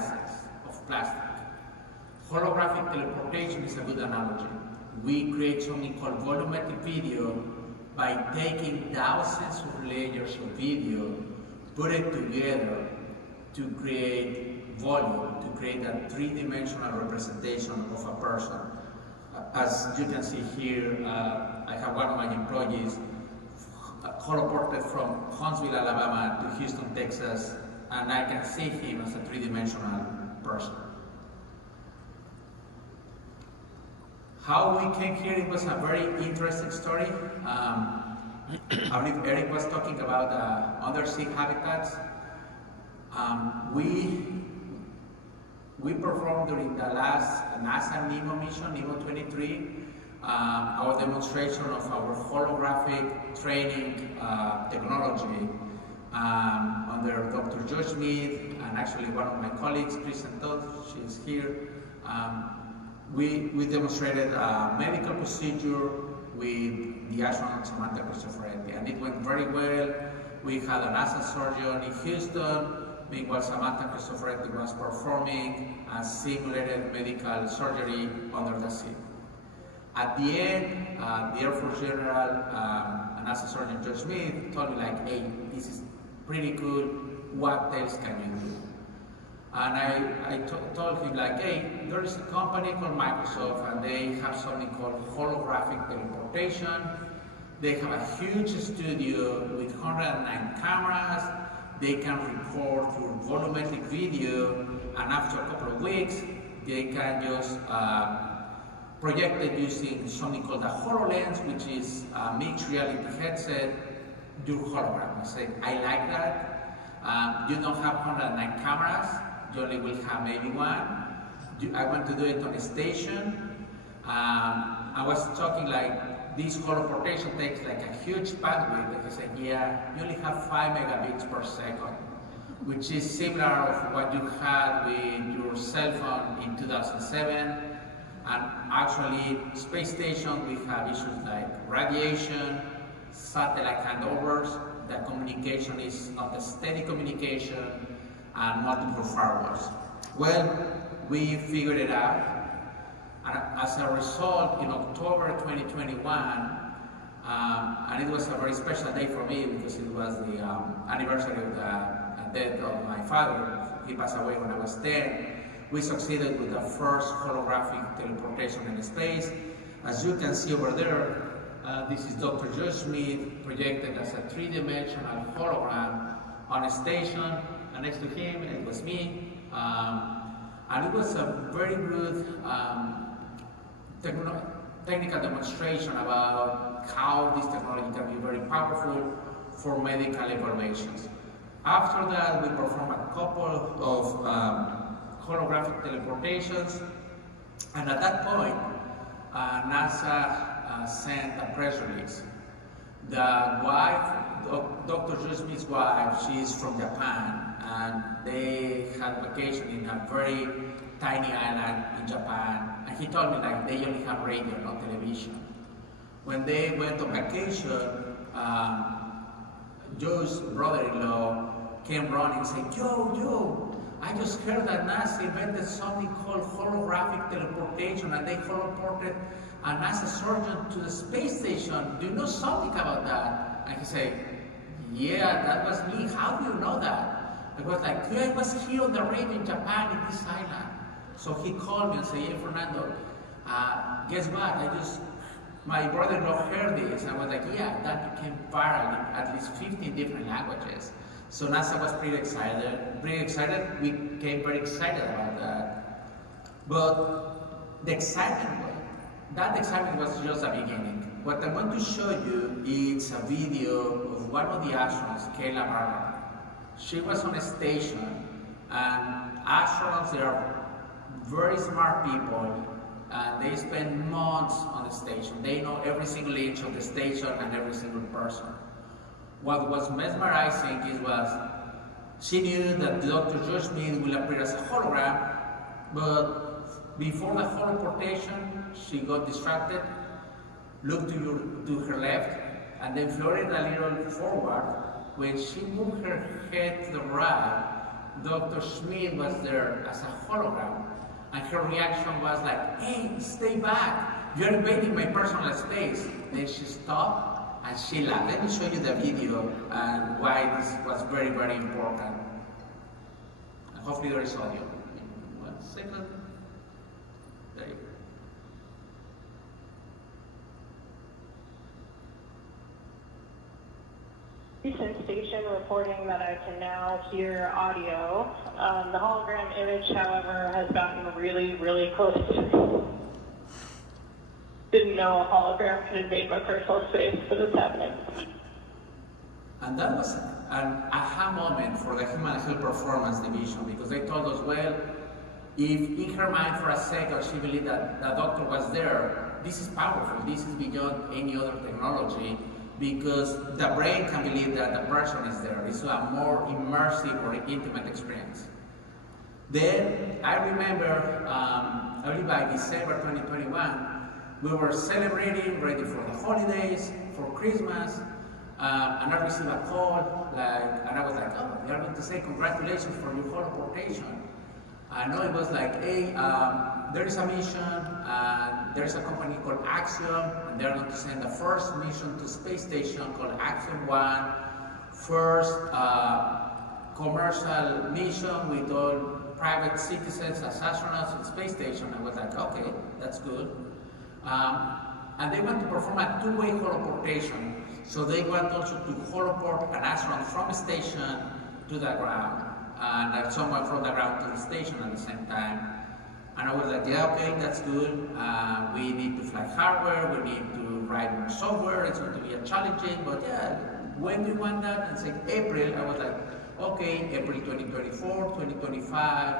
slices of plastic. Holographic teleportation is a good analogy. We create something called volumetric video by taking thousands of layers of video, put it together to create volume, to create a three-dimensional representation of a person. As you can see here, I have one of my employees teleported from Huntsville, Alabama to Houston, Texas, and I can see him as a three-dimensional person. How we came here, it was a very interesting story. I believe Eric was talking about undersea habitats. We performed during the last NASA NEMO mission, NEMO 23, our demonstration of our holographic training technology under Dr. Joe Smith and actually one of my colleagues, Kristen Todd, she's here. We demonstrated a medical procedure with the astronaut Samantha Cristoforetti, and it went very well. We had a NASA surgeon in Houston. Meanwhile, Samantha Cristoforetti was performing a simulated medical surgery under the sea. At the end, the Air Force General and NASA Surgeon Joe Smith told me like, hey, this is pretty cool, what else can you do? And I told him like, hey, there is a company called Microsoft and they have something called Holographic Teleportation. They have a huge studio with 109 cameras. They can record through volumetric video, and after a couple of weeks, they can just project it using something called a HoloLens, which is a mixed reality headset, do hologram. I said, I like that. You don't have 109 cameras, you only will have maybe one. I want to do it on a station. I was talking like, this holoportation takes like a huge bandwidth. He said, yeah, you only have 5 megabits per second, which is similar of what you had with your cell phone in 2007. And actually, space station, we have issues like radiation, satellite handovers, the communication is not a steady communication, and multiple firewalls. Well, we figured it out. And as a result, in October 2021, and it was a very special day for me because it was the anniversary of the death of my father. He passed away when I was 10. We succeeded with the first holographic teleportation in space. As you can see over there, this is Dr. Joe Smith projected as a three-dimensional hologram on a station, and next to him it was me. And it was a very good technical demonstration about how this technology can be very powerful for medical evaluations. After that, we performed a couple of holographic teleportations, and at that point, NASA sent a press release. The wife, Dr. Joe Smith's wife, she's from Japan, and they had vacation in a very tiny island in Japan. And he told me like they only have radio, not television. When they went on vacation, Joe's brother-in-law came running and said, Joe, I just heard that NASA invented something called holographic teleportation, and they teleported a NASA surgeon to the space station. Do you know something about that? And he said, yeah, that was me. How do you know that? I was like, yeah, I was here on the radio in Japan in this island. So he called me and said, hey, Fernando, guess what? My brother-in-law heard this. I was like, yeah, that became viral in at least 15 different languages. So NASA was pretty excited. We became very excited about that. But the excitement was just the beginning. What I want to show you is a video of one of the astronauts, Kayla Barber. She was on a station, and astronauts, they are very smart people, and they spend months on the station. They know every single inch of the station and every single person. What was mesmerizing she knew that Dr. Joe Smith will appear as a hologram, but before the holoportation, she got distracted, looked to her left, and then floated a little forward. When she moved her head to the right, Dr. Schmidt was there as a hologram, and her reaction was like, hey, stay back, you're invading my personal space. Then she stopped and she laughed. Let me show you the video and why this was very, very important. And hopefully there is audio. 1 second. There you go. Recent station reporting that I can now hear audio. The hologram image, however, has gotten really, really close to me. Didn't know a hologram could invade my personal space, but it's happening. And that was an aha moment for the Human Health Performance Division, because they told us, well, if in her mind for a second she believed that the doctor was there, this is powerful, this is beyond any other technology, because the brain can believe that the person is there. It's a more immersive or intimate experience. Then I remember early by December 2021, we were celebrating, ready for the holidays, for Christmas, and I received a call, and I was like, oh, they're going to say congratulations for your holoportation. I know it was like, hey, there is a mission, and there is a company called Axiom, and they're going to send the first mission to space station called Axiom 1, first commercial mission with all private citizens as astronauts at space station. I was like, okay, that's good. And they want to perform a two-way holoportation, so they want also to holoport an astronaut from a station to the ground, and someone from the ground to the station at the same time. And I was like, yeah, okay, that's good. We need to fly hardware, we need to write more software, it's going to be a challenging, but yeah, when do you want that? And say April. I was like, okay, April 2024, 2025.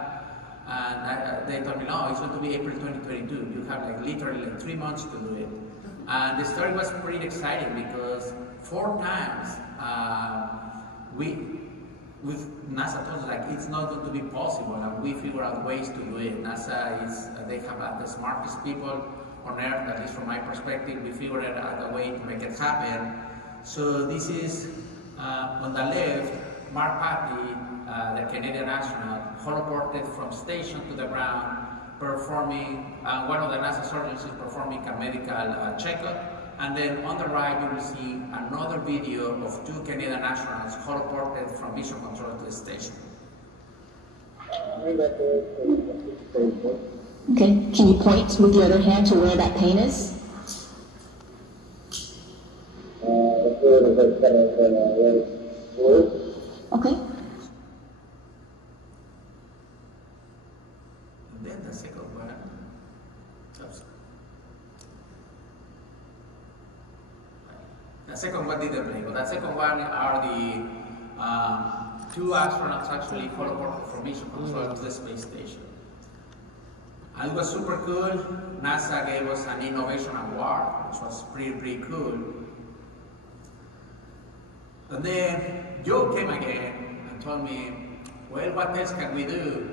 And they told me, no, it's going to be April 2022. You have like literally like 3 months to do it. And the story was pretty exciting because 4 times NASA told us like it's not going to be possible, and we figure out ways to do it. NASA they have the smartest people on Earth, at least from my perspective. We figured out a way to make it happen. So this is on the left, Mark Patty, the Canadian astronaut, holoported from station to the ground, performing, one of the NASA surgeons is performing a medical checkup. And then on the right, you will see another video of 2 Canadian astronauts holoported from mission control to the station. Okay, can you point with your other hand to where that pain is? Okay. And then the second one. Oops. The second one didn't play, but the second one are the 2 astronauts actually holoported from mission control to the space station. And it was super cool. NASA gave us an innovation award, which was pretty cool. And then Joe came again and told me, well, what else can we do?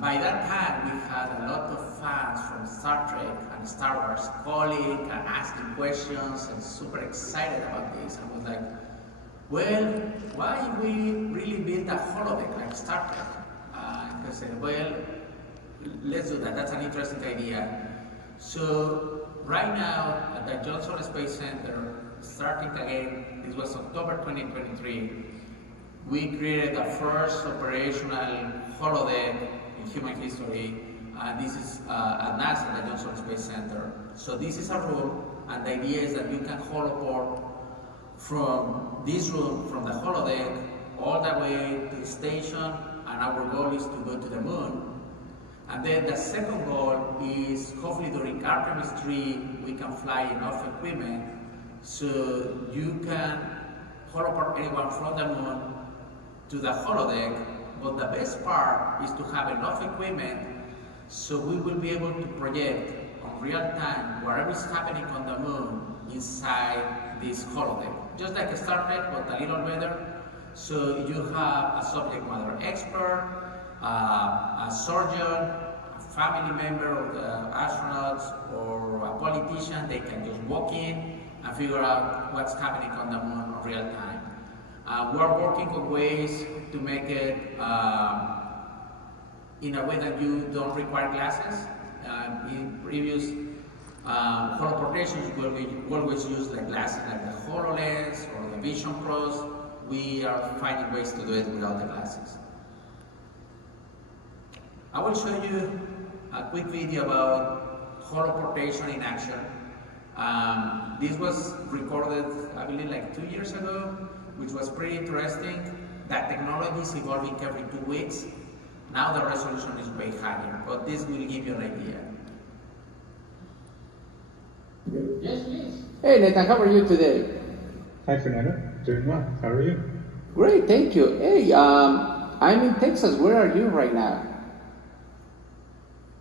By that time, we had a lot of fans from Star Trek and Star Wars calling and asking questions and super excited about this. And I was like, well, why if we really build a holodeck like Star Trek? I said, well, let's do that. That's an interesting idea. So right now at the Johnson Space Center, starting again, this was October 2023, we created the first operational holodeck in human history. This is at NASA, the Johnson Space Center. So this is a room, and the idea is that you can holoport from this room, from the holodeck, all the way to the station, and our goal is to go to the moon. And then the second goal is hopefully during Artemis 3, we can fly enough equipment so you can holoport anyone from the moon to the holodeck. But the best part is to have enough equipment so we will be able to project on real time whatever is happening on the moon inside this holodeck. Just like a Star Trek, but a little better. So you have a subject matter expert, a surgeon, a family member of the astronauts, or a politician. They can just walk in and figure out what's happening on the moon in real time. We're working on ways to make it in a way that you don't require glasses. In previous teleportations, where we always use like glasses like the HoloLens or the Vision Pros, we are finding ways to do it without the glasses. I will show you a quick video about holoportation in action. This was recorded, I believe, like 2 years ago, which was pretty interesting. That technology is evolving every 2 weeks. Now the resolution is way higher, but this will give you an idea. Yes, please. Hey, Nathan, how are you today? Hi, Fernando. Doing well. How are you? Great, thank you. Hey, I'm in Texas. Where are you right now?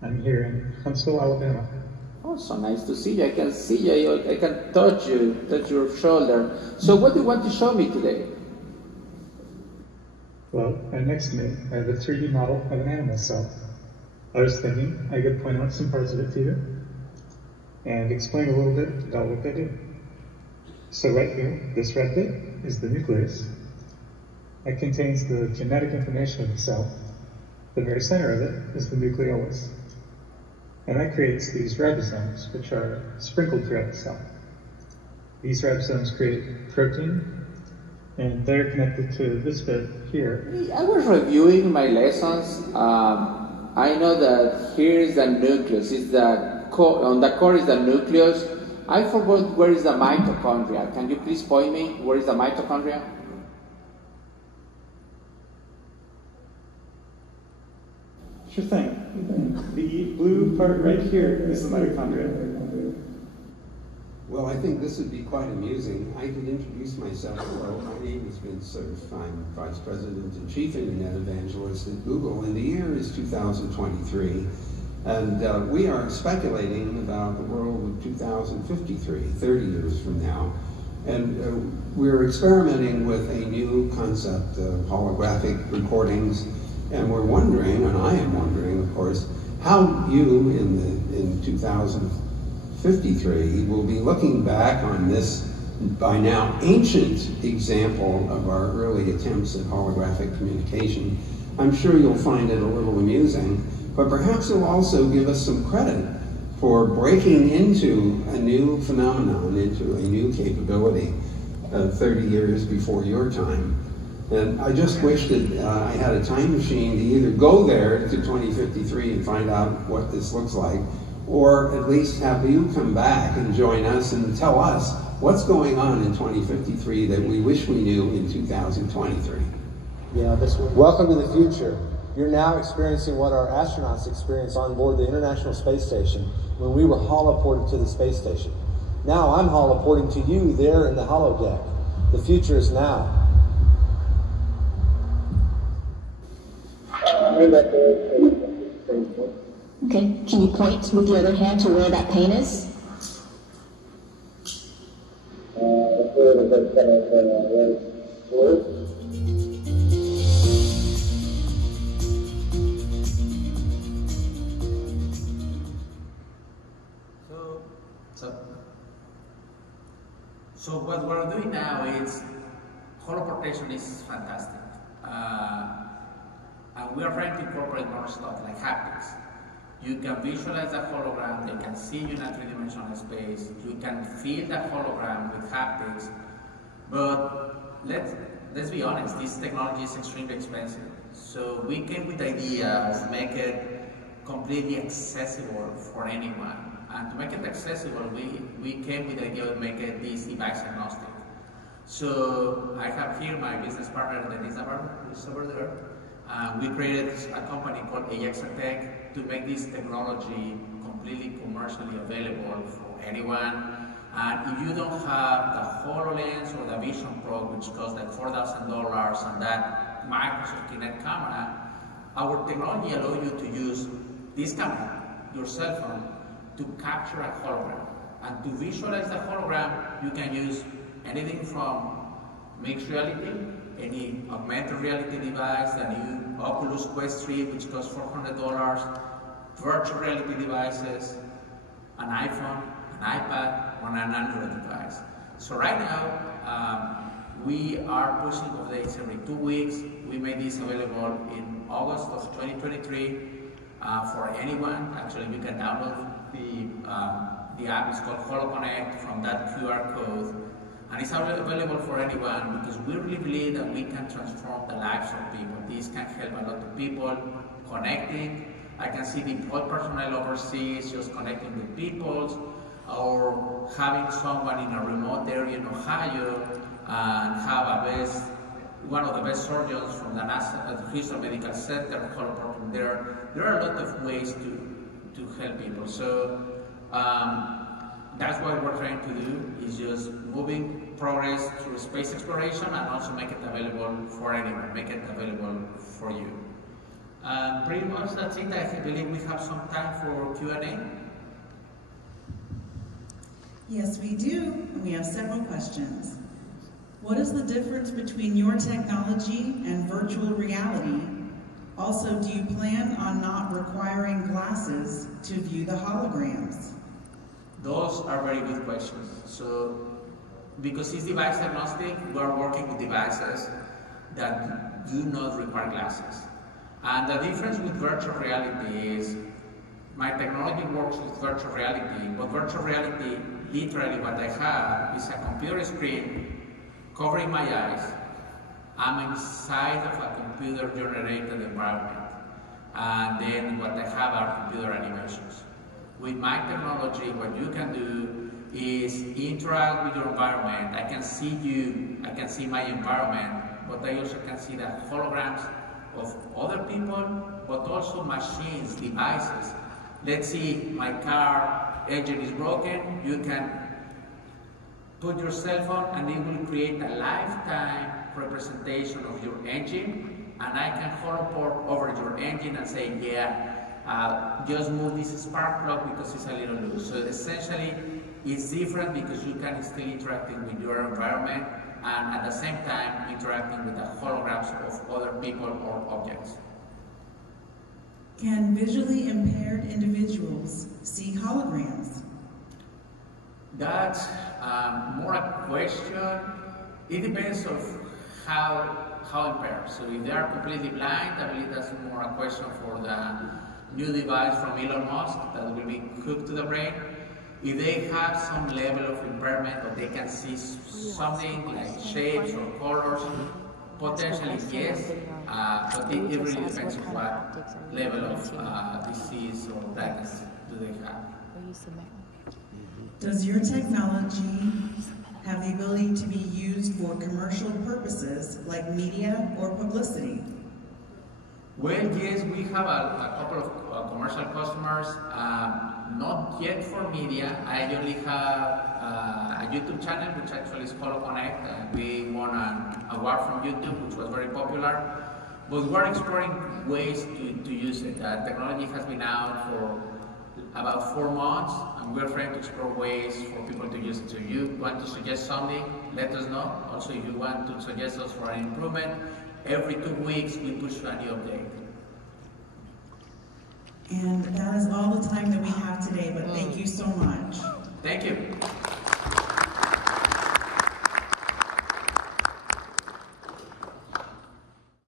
I'm here in Huntsville, Alabama. Oh, so nice to see you. I can see you. I can touch you, touch your shoulder. So what do you want to show me today? Well, next to me, I have a 3D model of an animal cell. I was thinking I could point out some parts of it to you and explain a little bit about what they do. So right here, this red bit is the nucleus. It contains the genetic information of the cell. The very center of it is the nucleolus. And that creates these ribosomes, which are sprinkled throughout the cell. These ribosomes create protein, and they're connected to this bit here. I was reviewing my lessons. I know that here is the nucleus. It's the on the core is the nucleus. I forgot where is the mitochondria. Can you please point me? Where is the mitochondria? Sure thing. The blue part right here is the mitochondria. Well, I think this would be quite amusing. I could introduce myself. Hello, my name is Vince Cerf. I'm Vice President and Chief Internet Evangelist at Google, and the year is 2023. And we are speculating about the world of 2053, 30 years from now. And we're experimenting with a new concept of holographic recordings. And we're wondering, and I am wondering, of course, how you in 2053 will be looking back on this by now ancient example of our early attempts at holographic communication. I'm sure you'll find it a little amusing, but perhaps you'll also give us some credit for breaking into a new phenomenon, into a new capability 30 years before your time. And I just wish that I had a time machine to either go there to 2053 and find out what this looks like, or at least have you come back and join us and tell us what's going on in 2053 that we wish we knew in 2023. Yeah, welcome to the future. You're now experiencing what our astronauts experienced on board the International Space Station when we were holoported to the space station. Now I'm holoporting to you there in the holodeck. The future is now. Okay, can you point with your other hand to where that pain is? So what we're doing now is holoportation is fantastic. And we are trying to incorporate more stuff like haptics. You can visualize the hologram, they can see you in a three-dimensional space, you can feel the hologram with haptics, but let's be honest, this technology is extremely expensive. So we came with the idea of make it completely accessible for anyone. And to make it accessible, we came with the idea of make it this device-agnostic. So I have here my business partner that is over there. We created a company called Llaca to make this technology completely commercially available for anyone. And if you don't have the HoloLens or the Vision Pro, which costs like $4,000, and that Microsoft Kinect camera, our technology allows you to use this camera, your cell phone, to capture a hologram. And to visualize the hologram, you can use anything from mixed reality, any augmented reality device, the new Oculus Quest 3, which costs $400, virtual reality devices, an iPhone, an iPad, or an Android device. So right now, we are pushing updates every 2 weeks. We made this available in August of 2023 for anyone. Actually, you can download the app. It's called HoloConnect from that QR code. And it's available for anyone because we really believe that we can transform the lives of people. This can help a lot of people connecting. I can see deployed personnel overseas just connecting with people, or having someone in a remote area in Ohio and have one of the best surgeons from the Houston Medical Center holoporting there. There are a lot of ways to help people. So that's what we're trying to do, is just moving progress through space exploration and also make it available for anyone, make it available for you. Pretty much that's it. I believe we have some time for Q&A. Yes, we do. We have several questions. What is the difference between your technology and virtual reality? Also, do you plan on not requiring glasses to view the holograms? Those are very good questions. So, because it's device agnostic, we are working with devices that do not require glasses. And the difference with virtual reality is my technology works with virtual reality, but virtual reality, literally what I have is a computer screen covering my eyes. I'm inside of a computer-generated environment. And then what I have are computer animations. With my technology, what you can do is interact with your environment. I can see you, I can see my environment, but I also can see the holograms of other people, but also machines, devices. Let's see, my car engine is broken. You can put your cell phone and it will create a lifetime representation of your engine, and I can holoport over your engine and say, yeah, just move this spark plug because it's a little loose. So essentially, it's different because you can still interacting with your environment and at the same time interacting with the holograms of other people or objects. Can visually impaired individuals see holograms? That's more a question. It depends on how impaired. So if they are completely blind, I believe that's more a question for the new device from Elon Musk that will be hooked to the brain. If they have some level of impairment or they can see something like shapes or colors, potentially yes, but it really depends on what level of disease or blindness do they have. Does your technology have the ability to be used for commercial purposes like media or publicity? Well, yes, we have a couple of commercial customers, not yet for media. I only have a YouTube channel, which actually is HoloConnect. We won an award from YouTube, which was very popular. But we're exploring ways to use it. Technology has been out for about 4 months, and we're trying to explore ways for people to use it. So if you want to suggest something, let us know. Also, if you want to suggest us for an improvement, every 2 weeks we push a new update. And that is all the time that we have today, but thank you so much. Thank you.